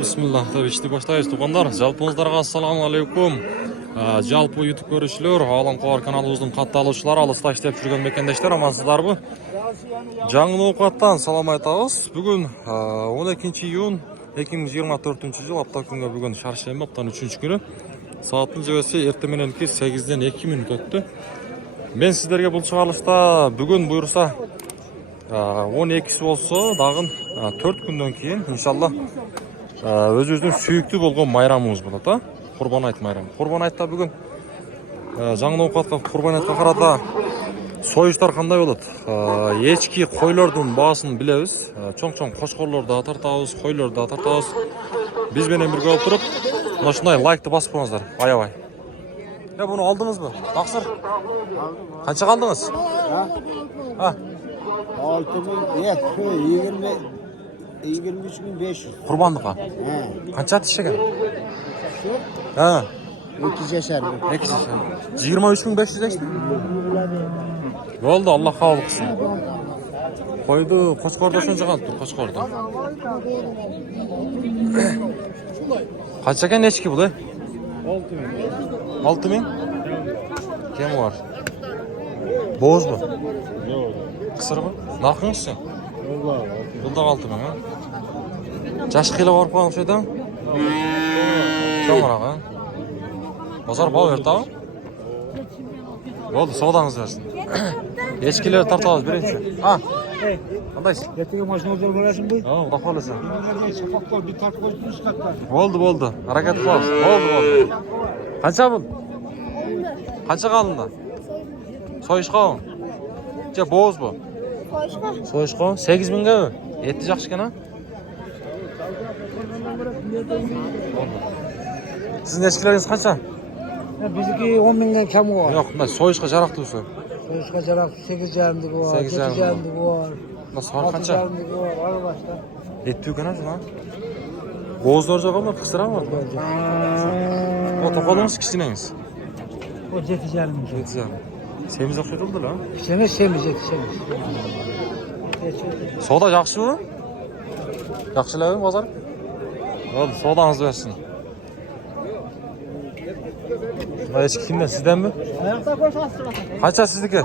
Bismillah, işte başlayız tuğanlar. Жалпыңыздарга assalamu алейкум. Жалпы YouTube көрүүчүлөр, Алан Коор каналыбыздын катты алуучулары, алыста иштеп жүргөн мекендештер, амансыздарбы? Жаңы ноокаттан салам айтабыз. Бүгүн 12 июнь 2024 жыл, апта күнгө бүгүн чаршемби, аптанын 3-күнү. Сааттын жебеси эрте мененки 8-ден 2 мүнөт өттү. Мен сиздерге бул чыгарылышта бүгүн буйрса 12-си болсо, дагы 4 күндөн кийин иншалла өзүбүздүн сүйүктүү болгон майрамыбыз болот, Курбан айт майрамы. Курбан айтта бүгүн жаңы ноокатка, Курбан айтка карата союштар кандай болот? Эчки койлордун баасын билебиз. Чоң-чоң кочкорлорду да тартабыз, койлорду да тартабыз. Биз менен бирге болуп туруп, мына ушундай лайкты басып коюңуздар, аябай. Буну алдыңызбы? Таксыр. Канча калдыңыз? 23.500. Курбандыкка. Канча тишеген? 2 yaşar. 23.500 эчти. Болду, Алла кабыл кылсын. Койду, кочкордо ошончо калыптыр, кочкордо. Канча экен эчки бул, 6.000. Кем бар? Боозбу? Кысырбы? Наркыңызчы? Бул да 6.000, Жаш кыйла барып калган окшойт, Чоңураак, Базар баа берди, Болду, соодаңыз берсин. Эчкилерди тартабыз биринчи. Кандайсыз? Ertege maşına özel barasınbı? Кудай колесо. Şafaklar bir tart koyup üç katlar. Болду. Аракет кылабыз. Болду. Канча бул? Канча калында? Союшкабы? Же боозбу? Союшка 8.000ге. Эти жакшы экен, Сиздин эчкилериңиз канча? Bizdeki 10.000'den kam var. Жок, мына союшка жарактуусу. Soyuşka jaraq 8.5'lik var, 8.5'lik 7.5'lik var. Мына сары канча? 6.5'lik var, arabasta. Эттүү экен жана. Бооздор жок эмне, кысырамы? Токолуңуз кичинеңиз. O 7.5'lik. Semiz окшойт болду эле, Semiz 7.5. Соода жакшыбы? Жакшы элеби базар? Болду, соодаңыз берсин. Эчки кимден, сизденби? Ayakta koş astırma. Канча сиздики?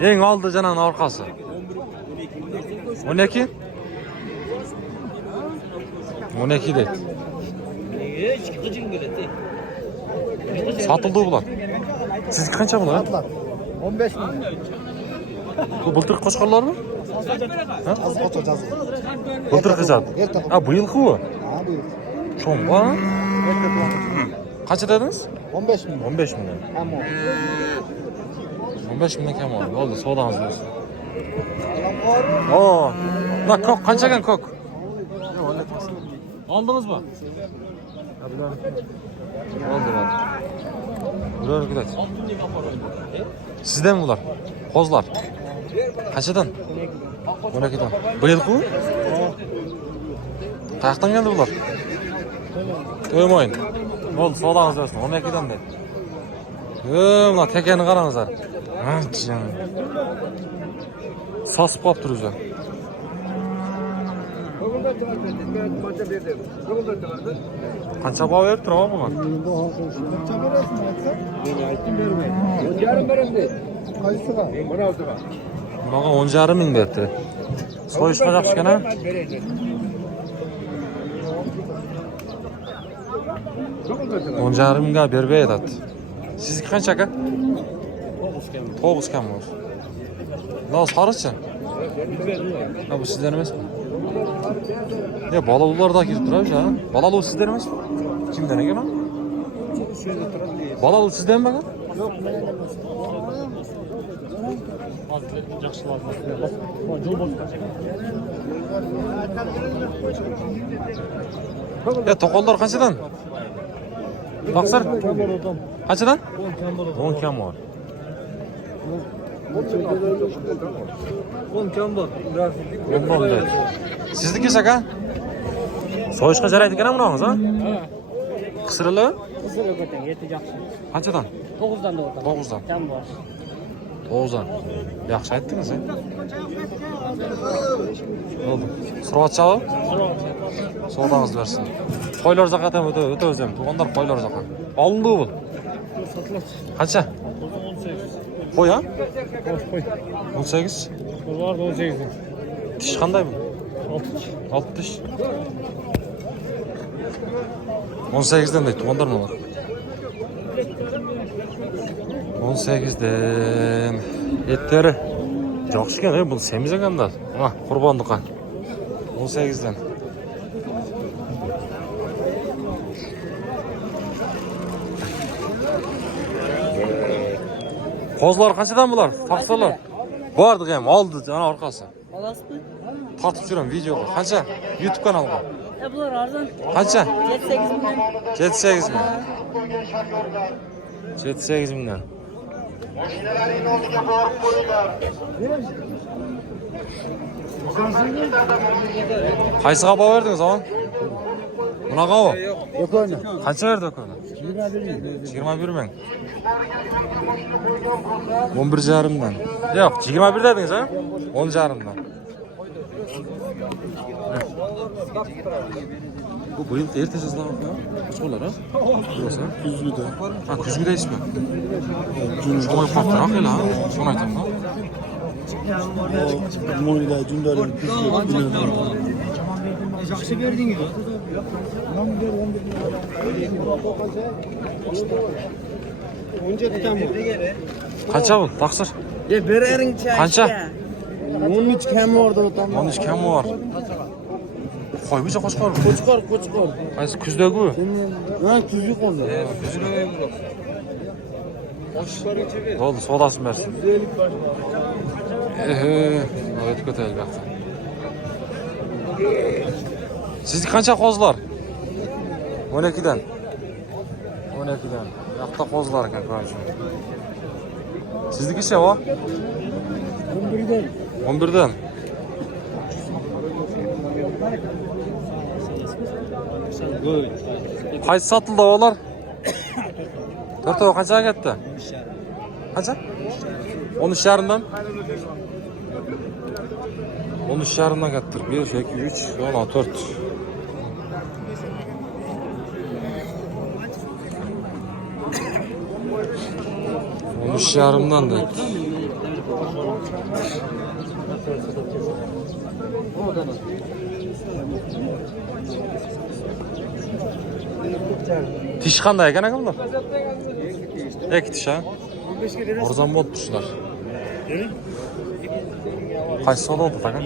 Эң алды жанагы аркасы. 12? 12 дейт. Сатылды булар. Сиздики канча булар? 15.000. Bu былтыр кочкорлорбу? Az foto жазып. Былтыркы жат. Быйылкы бу? Быйыл. Чоңго? Канча дедиңиз? 15.000. 15.000. Tamam. 15.000 кем бар. Болду, соодаңыз болсун. Мына кок канча экен кок? Алдыңызбы? Болду. Бирөө килет. Сизден булар? Козлар. Канчадан? 12'den. Быйылкы? Каяктан келди булар? Көймөйүн. Болду, соодаңыз берсин. 12'den дейт. Мына текени караңыздар. Сасып калыптыр өзү. Канча баа берип турабы буга? Kaça veresin yoksa? Ben aytım vermeyin. 10.500 verem deydi. Kaçsıga? Ben 16'ga. Мага 10.500 берди. Союшка жакшы экен, 10.500 бербей атат. Сиздики канча экен? 9 кем бар. Мына сарычы? Бу сиздер эмеспи? Балалуулар да кирип турабы, Балалуу сиздер эмеспи? Кимден экен? Балалуу сизденби экен? Yok, ben emez. Токолдор канчадан? Таксыр? Канчадан? 10 кем бар. 10 kam var. 10 дейт. Сиздики сака? Союшка жарайт экен мунуңуз, Кысыр эле? Kısır ödeten, 7 jakşı. Канчадан? 9'dan da orada. 9'dan. Kam var. 90. Yaxshi aytdingiz. Oldu. Suratçağı? Soğudanız versin. Qo'ylar zakatı öte özlem. Tuğanlar qo'ylar zakat. Alındı bu. Qancha? 18. Qo'y ha? Qo'y. 18. Var 18. Tish qanday bu? 6. 6 tish. 18 dan deydi. Tuğanlar mı var? 18 dan. Etleri. Yaxshi ekan, bu semiz ekanda. Ha, qurbondiqa. 18 dan. Kozlar qanchadan bular? Taqsalar. Bordi ham, oldi ana orqasi. Olasizmi? Tortib juraman videoga. Qancha? YouTube kanaliga. Bular arzon. Qancha? 7-8 mingdan. 7-8 ming. 7-8 mingdan. Qaysiga baho verdingiz, o'g'il? Bunaqa o? Yok oyna. Qancha berdi o'kani? 21 ming. 11,5 dan. Yo'q, 21 dedingiz ha? 10,5 dan. Bu yıl erta yazılan qo'chqorlar ha? Burası. Kuzguda. Ha, kuzgudaysizmi? Sho'ng'ib qolibdi, aqil ha? Shuni aytaman. Mo'yda Jundar'ın kuzguda. Yaxshi berdingiz. Qancha bu? Taqsir. Ya beraringchi. Qancha? 13 kam orada o'tam. 13 kam bor. Qo'ybicha qo'chqor. Qo'chqor. Qaysi kuzdagu? Ha, kuzgi qoldi. Bo'ldi, savdosini bersin. O'tib ketaylik vaqt. Sizniki qancha qo'zlar? 12 dan. 12 dan. Yoqda qo'zlar ekan, ko'rishim. Sizniki-chi, o? 11'den. 11 dan. Qaysi sotildi o'g'lar? To'rtov qanchaga ketdi? Qancha? 13,5 dan. 13,5 dan ketdi. 1, 2, 3, 14. Yarımdan da. Tish qanday ekan aka bular? Ek tish ha? Arzon bo'libdilar. Qaysi savdo oldi aka?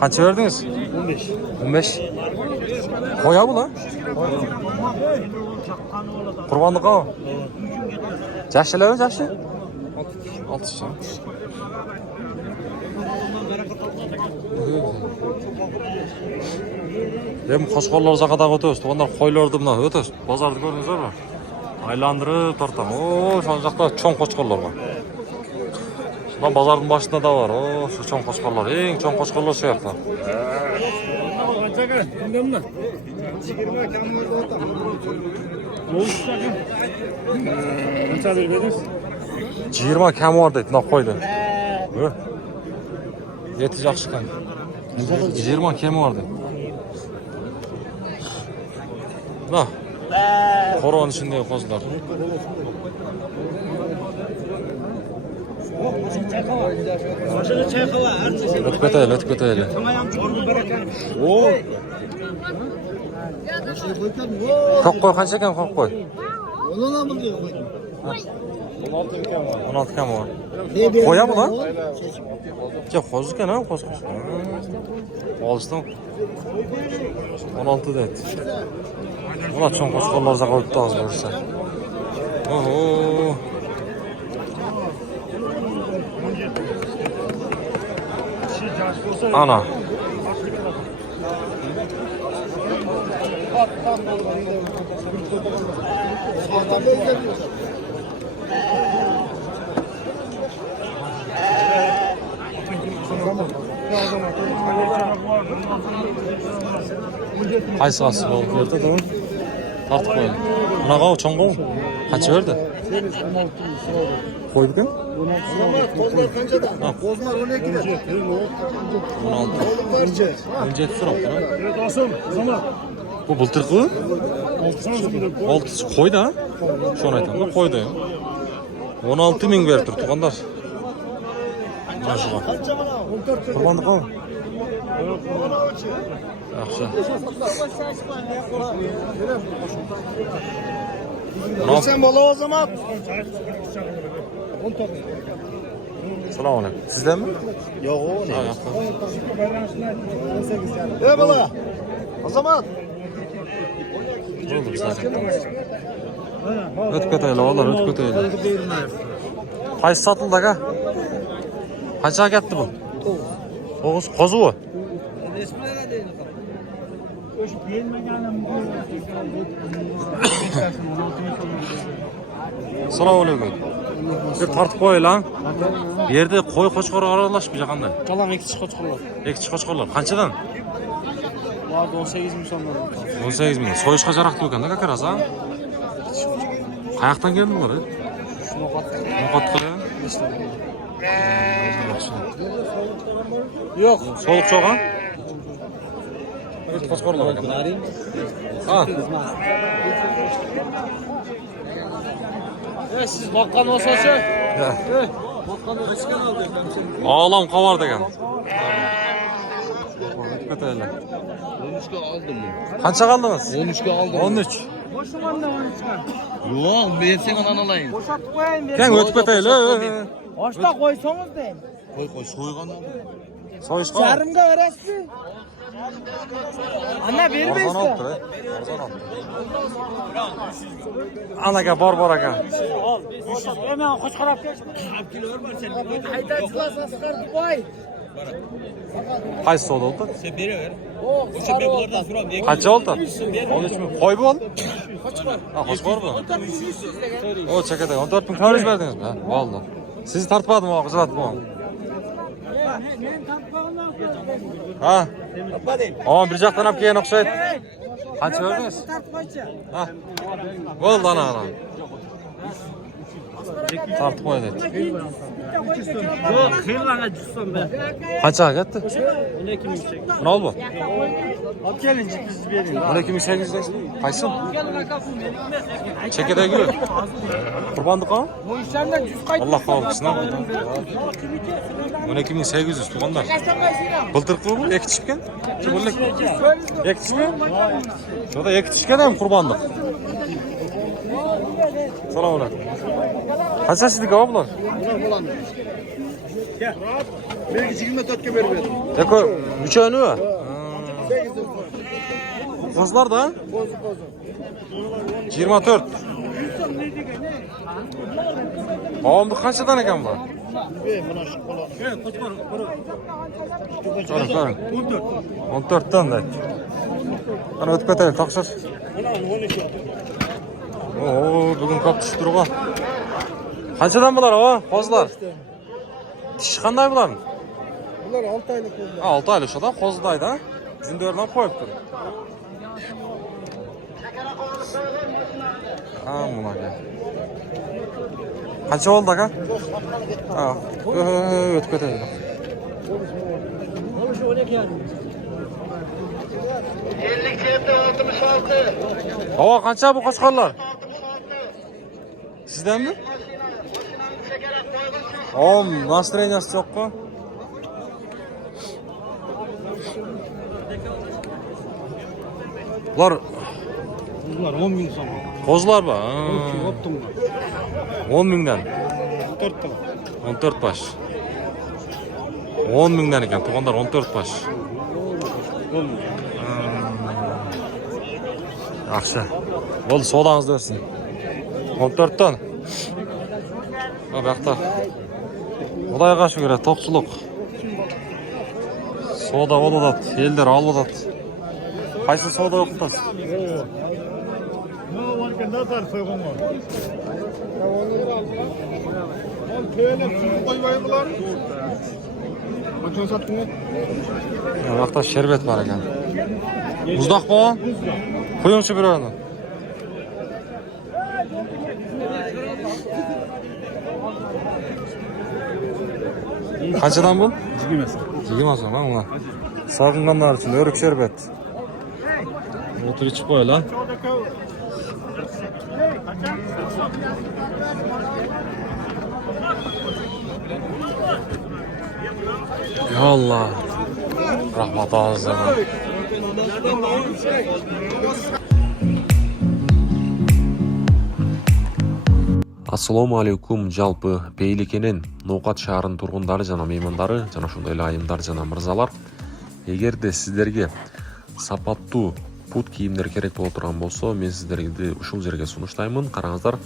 Qancha berdingiz? 15. 15. Qo'ya bu lan? Qurbondiqa. Jashilami, jashi? 6 tish. Hem qo'shqorlar zaqadan o'tamiz. To'g'onlar qo'ylardi bilan o'tamiz. Bozorni ko'rdingizmi? Aylantirib tortamiz. O, shu yoqda cho'ng qo'shqorlar bor. Shundan bozorning boshida da bor. O, shu cho'ng qo'shqorlar, eng cho'ng qo'shqorlar shu yoqda. Qanchaga? Kimdanmi? 20 kam orada o'tam. Bo'lishadi. Qancha berdingiz? 20 kam bor deydi, qo'ydi. Yeti yaxshi ekan. 20 kam bor deydi. Na. Qo'ron shunday qo'zlar. O'tib ketayli. O. Qo'q qo'y qancha ekan qo'q qo'y? 16 kam bor. Qo'ya bu lan? Ke qo'z ekan ha, qo'z. Olishdan 16 deydi. Ular cho'ng qo'shqorlar zaqa o'tdi hozir bo'lsa. Oho. Ana. Qaysi asıl oldu? Tortib qo'ydi. Bunaqa cho'ng qo'y. Qancha berdi? Qo'ydiku? Kozlar kaçada? Kozlar 12'de. 16. Karşı. 17 so'rabdi. Evet Asım. Zaman. Bu bultirqi? 6 6 qo'ydi, ha? Shuni aytaman, qo'ydi. 16 ming berib turibdi, tuqqanlar. Mana shuga. Qurbonni qol. Yaxshi. Sen bola o zaman. Assalomu alaykum. Sizlarmi? Yok o Ha, yo'q. Ne bola? O zaman. Bo'ldi bizlar. O'tib ketaylik, o'g'illar, o'tib ketaylik. Qaysi sotildi aka? Qanchaga ketdi bu? 9 qo'zuvi. Assalomu alaykum. Bir tartib qo'yinglar. Bu yerda qo'y qo'chqor aralashmaydi qanday? Kalan iki çıkı çıkırlar. Ekchi qo'chqorlar qanchadan? Vardı 18 bin sonlar. 18 ming. So'yishga jaraqdi ekan-da kakarasi, ha? Qayoqdan kelding bu? Şuna bak. Muqat qilib. Yok. So'liq cho'g'a? Ekchi qo'chqorlar ekan. Ha. Siz bakkan olsa şey. Olam qovardi ekan. Ketaylar. 13'e aldım ben. Qancha qaldingiz? 13'e aldım. 13. Yok ben sen anan alayım. Gel o'tib ketaylar. Boshqa qo'ysangiz deyim. Koy soygan aldım. So'yishga. Yarımga berasizmi? Ana Arzon bermaysiz. olibdi. Arzon olibdi. Anaga bor aka. Hemen qo'shqarab kelsin. Hayda chiqas asqardi voy. Qaysi savdo oldi? Sen beraver. O'sha Ben bunlardan soram. Qancha oldi? 13 ming. Qo'y bu? Ha, qo'chqor bu. O chakada 14 ming xarj berdingizmi? Ha, bo'ldi. Sizni tartmadimi, qiziqatmi? Ha? Ama bir joqdan olib kelgan o'xshaydi. Qancha berdingiz? Ha. Bo'ldi ana. Tartib qo'ydi. Yo'q, xiyonlarga tushsam ben. Qancha ketdi? 12 ming çek. Buni ol bu. Olib keling, jipiz bering. 12800 qaysi? Chekadagi. Qurbondiq ha? Bu ishlardan 100 qayt. Alloh qolsin. 12800 tuqqanlar. Bildirqi bu ikki chipgan. Chiqillik. Ikki chipgan. Shoda ikki chipgan ham qurbondiq. Assalomu alaykum. Qanchasidik bular? Belki 24'e vermedim. Eko, üçeni mi? Kozlar da? 24. Babamda kaçadan eken var? Görün. 14'ten de. Bana ötüp etelim, taksır. Oo, bugün kap düşüp duruğa. Kaçadan bunlar o? Kozlar. Diş kanday bular? Bunlar 6 aylık oldu. 6 aylık şada, kozday da. Zindörden koyup dur. Ha, buna gel. Kaça oldu aka? Ha, ötüp etelim. Hava kaça bu koçkarlar? Sizden mi? Oğlum, настроениясы çok mu? Bunlar 10 bin sonra. Kozlar mı? Ottum. 10 binden. 4 tane. 14 baş. 10 binden eken, tuğanlar 14 baş. Yaxşı. Oldu, soğudanızda versin. 14'ten. Ha, bakta. Odaya şükür, toksuluk. Soğuda oludat, elder alıdat. Qaysı soğuda okutasın? Ne var ki ne kadar soygun var? Köyle suyu koymayı bular. Kaçın sattın mı? Bakta şerbet var eken. Muzdaq bu? Koyun şu bir oyunu. Qanchadan bu? 20 20 so'm, ha, mana. Sog'inganlar uchun o'rik sherbet. O'tirib ichib qo'yinglar. Ya Allah. Rahmat olsun. Assalomu alaykum. Жалпы Бейликенин Ноокат шаарынын тургундары жана меймандары жана ошондой эле айымдар жана мырзалар, эгерде сиздерге сапаттуу пут кийимдер керек боло турган болсо, мен сиздерди ушул жерге сунуштаймын. Караңыздар.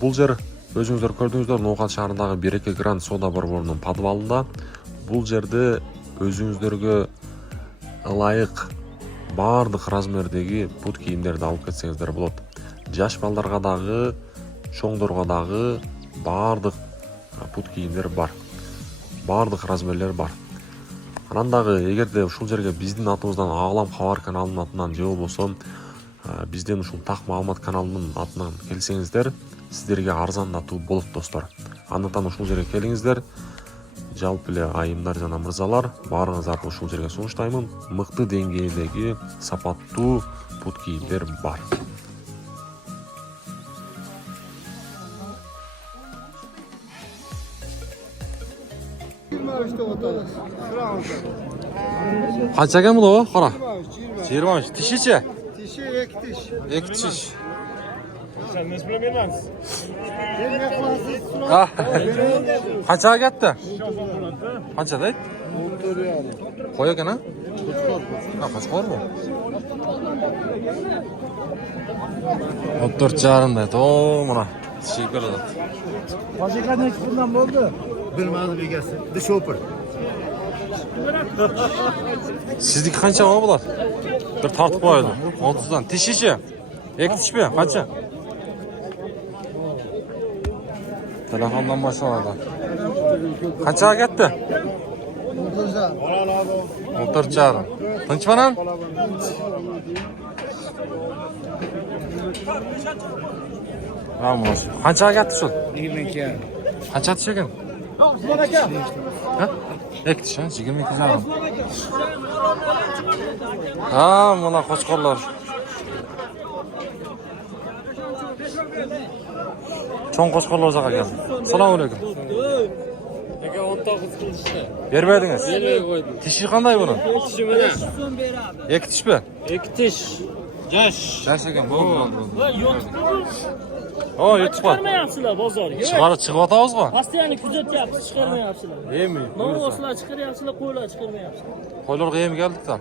Бул жер өзүңүздөр көрдүңүздөр, Ноокат шаарындагы Береке Гранд Сода борборунун подвалында. Бул жерде өзүңүздөргө ылайык баардык размердеги пут кийимдерди алып кетсеңиздер болот. Жаш балдарга дагы, чоңдорго дагы баардык пут кийимдер бар. Баардык размерлер бар. Анан дагы эгерде ушул жерге биздин атыбыздан Аглам кабар каналынын атынан же болбосо бизден ушул Так маалымат каналынын атынан келсеңиздер, сиздерге арзандатуу болот достор. Андыктан ушул жерге келиңиздер. Жалпы эле айымдар жана мырзалар, баарыңыздарды ушул жерге сунуштаймын. Мыкты деңгээлдеги сапаттуу пут кийимдер бар. Qancha ekan bu? Qara. 23. Tishichi? Tishi 2 tish. 2 tish. Sen ne bilmezsin? Qancha ketdi? Qancha deydi? 14 yani. Qo'y ekan, ha? Qo'chqormi? 14,5 deydi. O, mana. Tishi ko'radi. Vaziyat ne bundan oldu? Bilmadi begasi. The shopper. Sizniki qancha va bular? Bir tortib qo'yadi. 30 dan. Tishichi? 2 tishmi? Qancha? Telefondan başlamadı. Qancha ketdi? 14,5. Tinch mana? Vamos. Qancha ketdi shu? 22. Qancha tish ekan? Ha? 2 tish, 22,5. Ha, mana qo'chqorlar. Çoğun qo'chqorlar uzağa keldi. Assalomu alaykum. Aka 19 qilishdi. Bermediniz. Bermay qo'ydim. Tishi qanday buni? Tishi mana. 2 tishmi? 2 tish. Yosh. Yosh ekan bu. Va yo'qmi? O, YouTube bor. Chiqarmayapsizlar bozorga. Chiqyapmiz-ku. Pastiyani kuzatyapsiz, chiqarmayapsizlar. Yemi. Novoslar chiqaryapsizlar, qo'ylar chiqarmayapsizlar. Qo'ylarga yem keldik-da.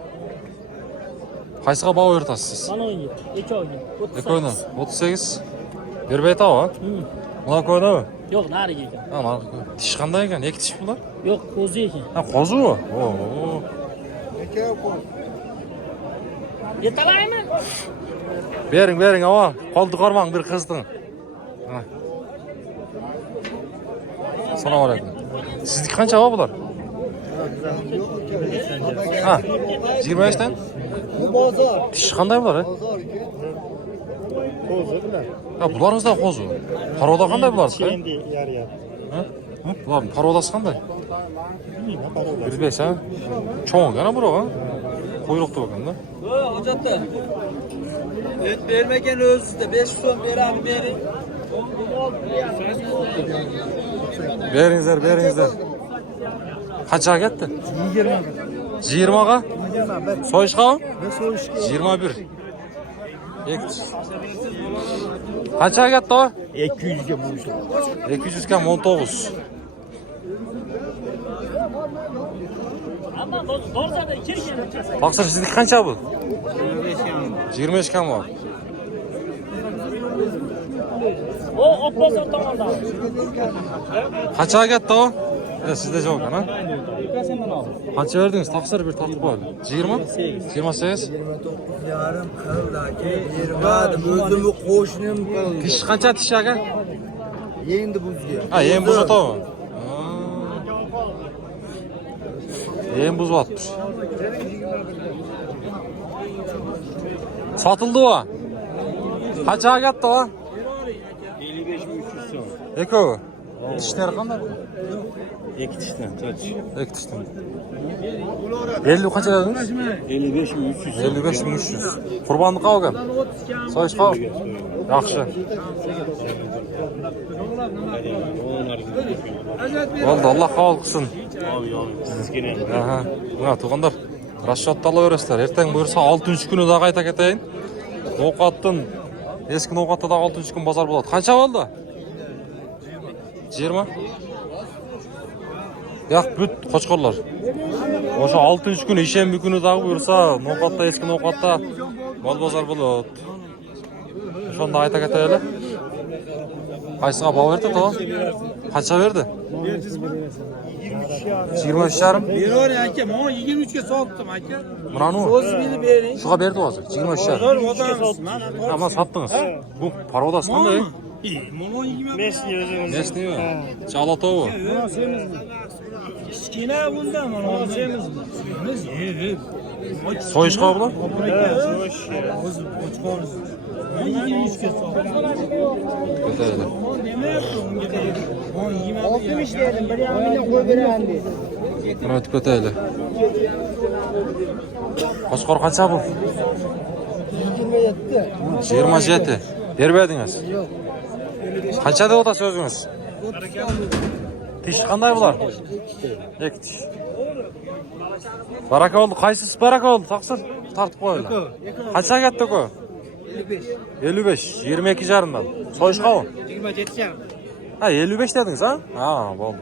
Qaysiga baho o'rtasiz siz? Mana 17, 2 oyga. 2 oyna 38. Berbaytami? Buna ko'ydami? Yo'q, nariga ekan. Ha, mana. Tish qanday ekan? 2 tish bular? Yo'q, qo'zi ekan. Ha, qo'zi u. O. Yetalaymi? Bering, ava. Qoldi qormang bir qizding. Ha. Assalomu alaykum. Sizniki qancha va bular? Ha. 25 dan? Bu bozor. Tish qanday bular? Bozor ekan. Qo'zi bilan. Ha, bularыңызda qo'zi. Paroda qanday bularsiz? Endi yar. Ha? Bular parodasi qanday? 105 ha? Cho'ng ana bura, ha? Quyruqda ekanda. Hojatda. Et bermagan o'zizda 5 so'm beradi, bering. Beringizlar. Qancha ketdi? 20 ga? So'yishqa? 21. Qancha ketdi o? 200 ga bo'lsa. 200 ga 19. Amma borsada kirgan. Baqsa sizniki qancha bu? 25 kam bor. O opbozor tomondan. Qancha ketdi o? Sizda javob ana. Qancha verdingiz? Taqsir bir tortib qo'ydi. 20? 28. 29 yarim qildi aka. Bermadim. O'zim qo'shnim qildi. Tish qancha tish aka? Endi buzga. Ha, yem buzatami? Yem buzyapmiz. Sotıldı o. Qancha ketdi o? 55.300 so'm. Ekovi. Dişleri qanday bu? İki dişten kaç? İki dişten. 50 qancha dediniz? 55.300. 55.300. Qurbonlik olgan. So'yish qol. Yaxshi. Bo'ldi, Alloh qabul qilsin. Sizgene. Aha. Mana tuğanlar. Rashatda olaverasizlar. Ertang buyursa 6-kunida da qayta ketayin. Ovqatdan eski ovqatda da 6-kun bozor bo'ladi. Qancha bo'ldi? 20. Yo'q, but qo'chqorlar. O'sha 6-kun ishanba kuni da buyursa, ovqatda eski ovqatda bol bozor bo'ladi. Shunda ayta ketaylik. Qaysiga baho berdi to? Qancha berdi? 23,5. Beror aka, men 23 ga sotdim aka. Mana O'z meni bering. shuga berdi hozir. 23,5. Ama sattınız. Bu parodas qanday? Mo'mon 25. Nesnimi? Chalatovu. Kichkina bunda mana olsangiz. So'yishqa bular? O'zi qo'chqorsiz. 23 ga sotdim. Ketaydi. 60 dedim. Bir yağmine koy beraman dedi. Buni o'tib ketaydi. Qo'chqor qancha bu? 27. 27. Berbedingiz. Yo'q. Qancha deb o'tasiz o'zingiz? Tish qanday bular? Ikki tish. Baraka oldu. Qaysisi baraka oldu? Taqsir tartib qo'yinglar. Qancha ketdi ku? 55. 22 jarımdan. So'yishqa u? 27 jarım. Ha 55 dediniz ha? Ha bo'ldi.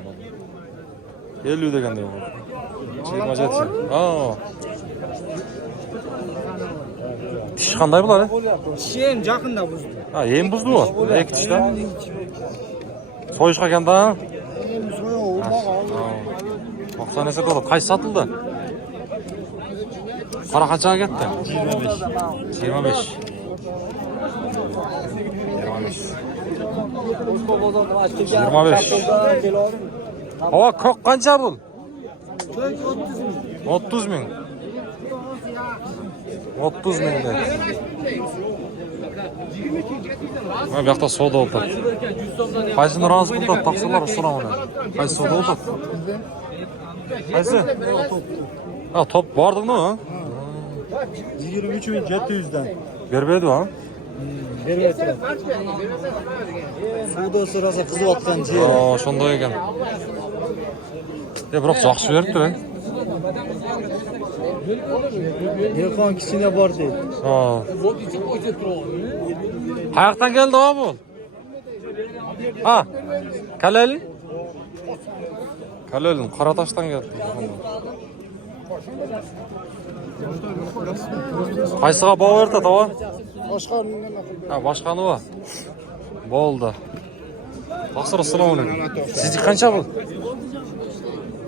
50 deganda bo'ldi. 27. Ha. Tish qanday bular? Shem yaqinda buzdi. Ha, yem buzdi bu. Ikki tishdan. So'yishqa kelganda. 90 esa bo'ladi. Qaysi sotildi? Qara qanchaga ketdi? 25. 25. Hava ko'k qancha bu? 30 ming. 30 ming dedi. Mana bu yoqda savdo o'tadi. Qaysini rozi qildi taqsirlar assalomu alaykum. Qaysi savdo o'tadi? Qaysi? Ha, top bordimi? 23.700'dan. Berberdi ha? Savdo so'rasa qizyapti yer. Aa, shunday ekan. Biroq yaxshi beribdi. Telefon kichkina bor deydi. Ha. Qayoqdan keldi o bu? Ha. Kalal? Kalalin Qaratoshdan keldi. Qaysiga baho berdi tova? Ha, boshqani va. Bo'ldi. Taqsir assalomu alaykum. Sizniki qancha bu?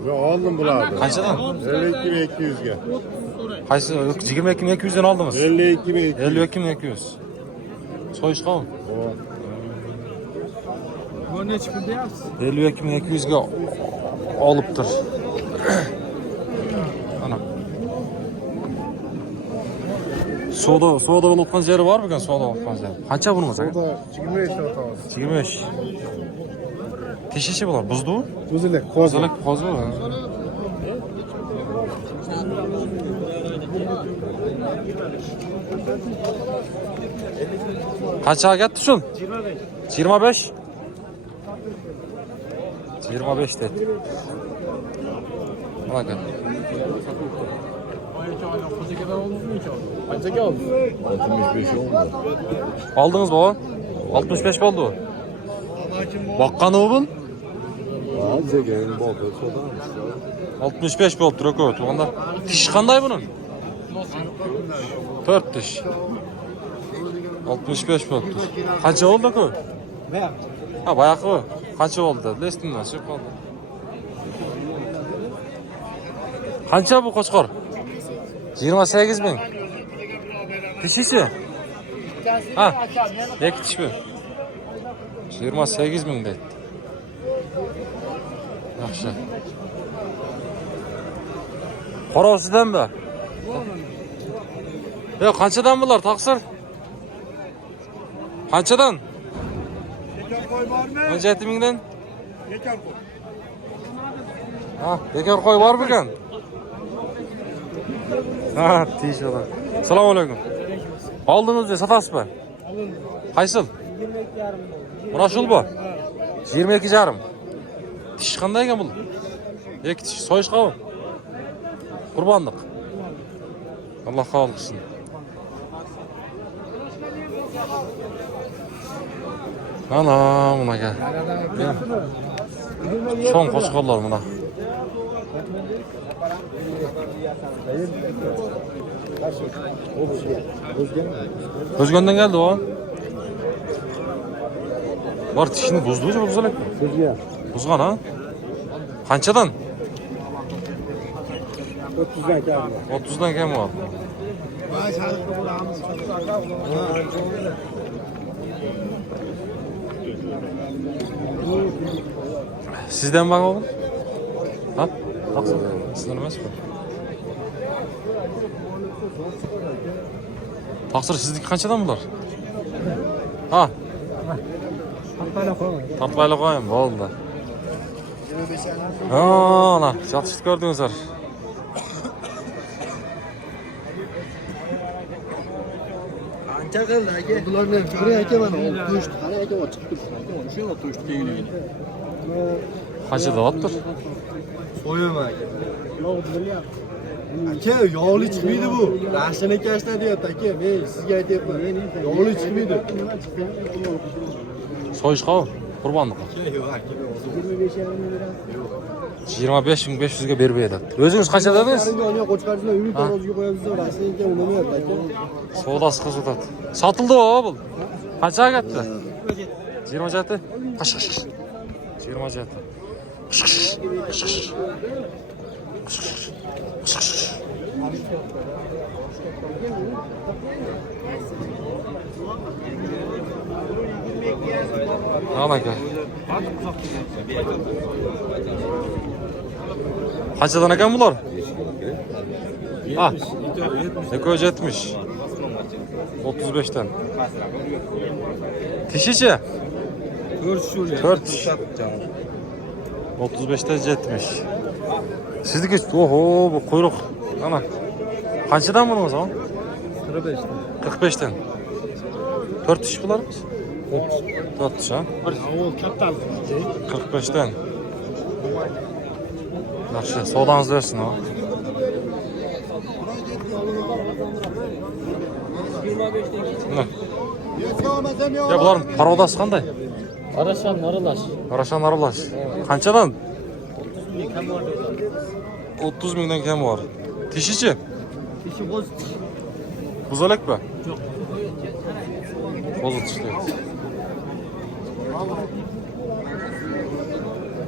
Yo aldım bulardı. Qanchadan? 52.200 ga. Qaysi 22.200 dan oldingiz? 52.200. 52.200. So'yishqa. Bu necha pul deyapsiz? 52.200 ga olibdir. Ana. Savdo bo'lgan jeri bor bugun savdo bo'lgan jeri. Qancha bunimiz aka? O da 25 ortağız. 25. Teşişi bular buzdu. Buzulek, kozu. Buzulek kozu. Qanchaga ketdi shun? 25. 25 dedi. Bakın. Kaça geldi? 65 oldu. Aldınız baba? 65 oldu. Bakkanı bugün? Hadi gelin bol bol sodan. 65 oldu Drako. Tuğanda. Diş kanday bunun? 4 diş. 65 oldu. Kaça oldu ku? Ha bayağı ku. Kaça oldu? Lestimden çık oldu. Kaça bu Qo'chqor? 28 bin. Dişisi? Ha. Tek diş mi? 28 bin dedi. Yaxshi. Qora sizdanmi? Yo'q, qanchadan bular, taqsir? Qanchadan? 17 mingdan? Ha, bekar koy var mı kan? Ha, tiş adam. Assalomu alaykum. Aldınız diye satasız mı? Kaysıl? 22 yarım. Buna şul bu. 22 yarım. Tiş qanday ekan bu? İki tiş soyuş qavun. Qurbanlık. Allah qabul qilsin. Ana buna gel. Çoğun qo'shqonlar buna. Özgön'den geldi o. Var tişini buzdu mu buzalak mı? Buzgan ha? Qanchadan? 30'dan geldi. 30'dan kam var. Sizden bak oğlum. Ha? Baksana. Sizden emas mı? Taqsir sizniki qanchadan bular? Ha. Tartmayla qo'ying, bo'ldi. Ana, yaxshi ko'rdingizlar. Ancha qildi aka. Bularni biri aka mana to'shdi. Qani aka chiqib turibdi. Aka shu yo'q to'shdi kengligini. Qancha deyaptir? So'yama aka. Aka yog'li chiqmaydi bu. Rashini kashna deyapti aka. Men sizga aytyapman. Yog'li chiqmaydi. So'yish qov, qurbonlik. Yo'q aka. 25.500 ga berib beradi. O'zingiz qancha dedingiz? Oyga qo'chqarsizlar, uyni taroziga qo'yapsizlar. Rashini unamayapti aka. Savdosi qiziqadi. Sotildi o bu. Qancha ketdi? 27. Qash. 27. Ana aka. Qanchadan ekan bular? Ha. 270. 35'ten. Tişiçi? 4 tiş. 35'ten 70. Sizdeki oho bu kuyruk. Ana. Kaçıdan bunu o zaman? 45'ten. 45'ten. 4 tiş bular mı? 4 tiş ha? 45'ten. Yaxşı, savdanızı versin o. Ya buların parodası qanday? Araşan aralaş. Qarashan aralash. Qanchadan? 30 mingdan kam bor. Tishichi? İşi boz. Buzalak mı? Yo'q. Bozut işte.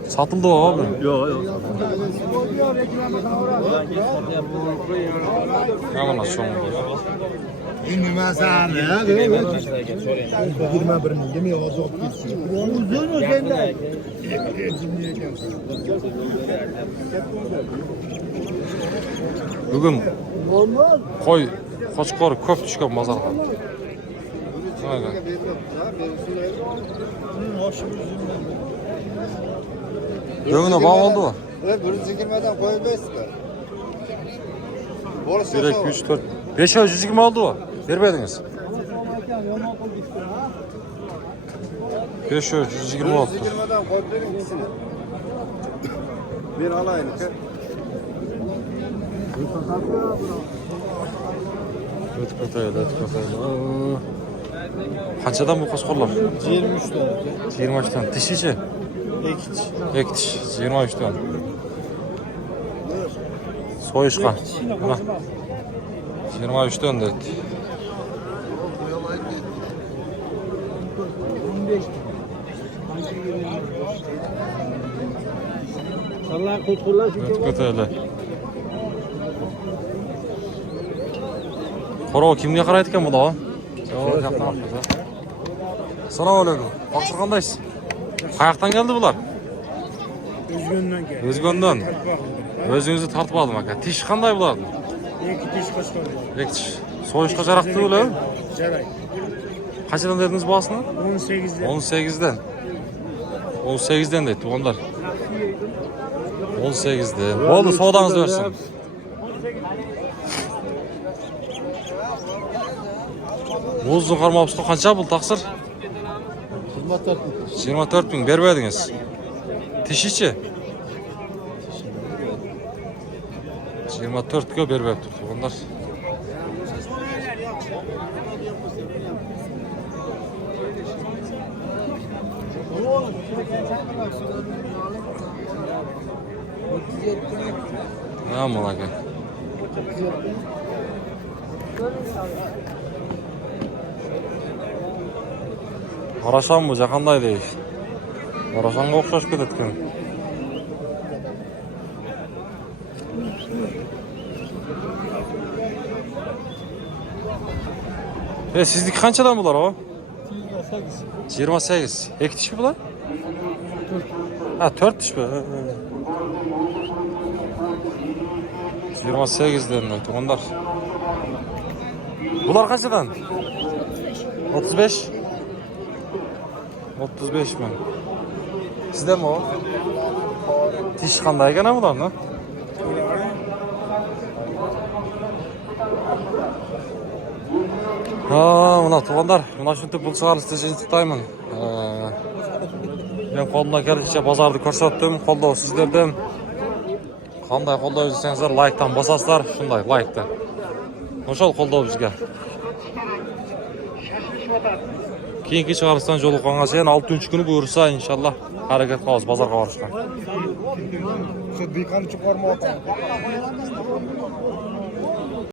Satıldı o abi. Yo'q, yo'q. Hemen açalım. Nima ya? 21'ni yemi hozir olib ketsin. Uzun o'shanda. Bugün qo'y qo'chqor ko'p tushgan bozorga. Döngüne bağ oldu mu? Evet, 120'den koyabilirsiniz. 1, 2, 3, 4, 5 ay 120 oldu mu? Vermediniz. 5 ay 120 oldu. 120'den koyabilirim ikisini. Bir alayım ki. Ötköteydi. Qanchadan bu qo'shqorlar? 23'ten. 23'dan. Tishichi? Ek tish. 23'dan. Soyishqa. Mana. 23'dan dedi. 15. Allah koçkurlar şu Ötköteydi. Qora kimga qaraydi ekan bular? Assalomu alaykum. Taqsir qandaysiz? Qayoqdan keldi bular? Özgün'den geldi. O'zgondan. O'zingizni tartib oldim aka. Tish qanday bulardi? İki diş koşmadı. Ek tish. Soyishqa jaraqdi ular. Jaray. Qanchadan dedingiz bahasini? 18'de. 18'den. 18'den deydi tuğanlar. 18'de. Oldu soğudanızı versin. Muzlu karmapusqa qancha bu taqsir? 24 bin bermediniz. Tişiçi? 24 ga bermep turibdi bunlar. Ne malaka? Qarasam bu qanday deydi? Qarasanga o'xshash ketadigan. Sizniki qanchadan bular o? 28. İki tiş mi bular? Ha 4 tiş mi? 28'den ötü onlar. Bular kaçadan? 35. 35 mi? Sizde mi o? Tiş qanday ekan bularni? Ha, mana tuğanlar, mana shunday pul chiqarishni tutayman. Men qo'limdan kelishicha bozorni ko'rsatdim, qo'llov sizlardan. Qanday qo'llov izlasangizlar, like-dan bosasizlar, shunday like-da. O'shal qo'llov bizga. Keyingi chiqarishdan yo'liqqanga sayin 6-kuni buyursa inshaalloh harakat qilamiz bozorga borishga. Şu dikanı çıkarma.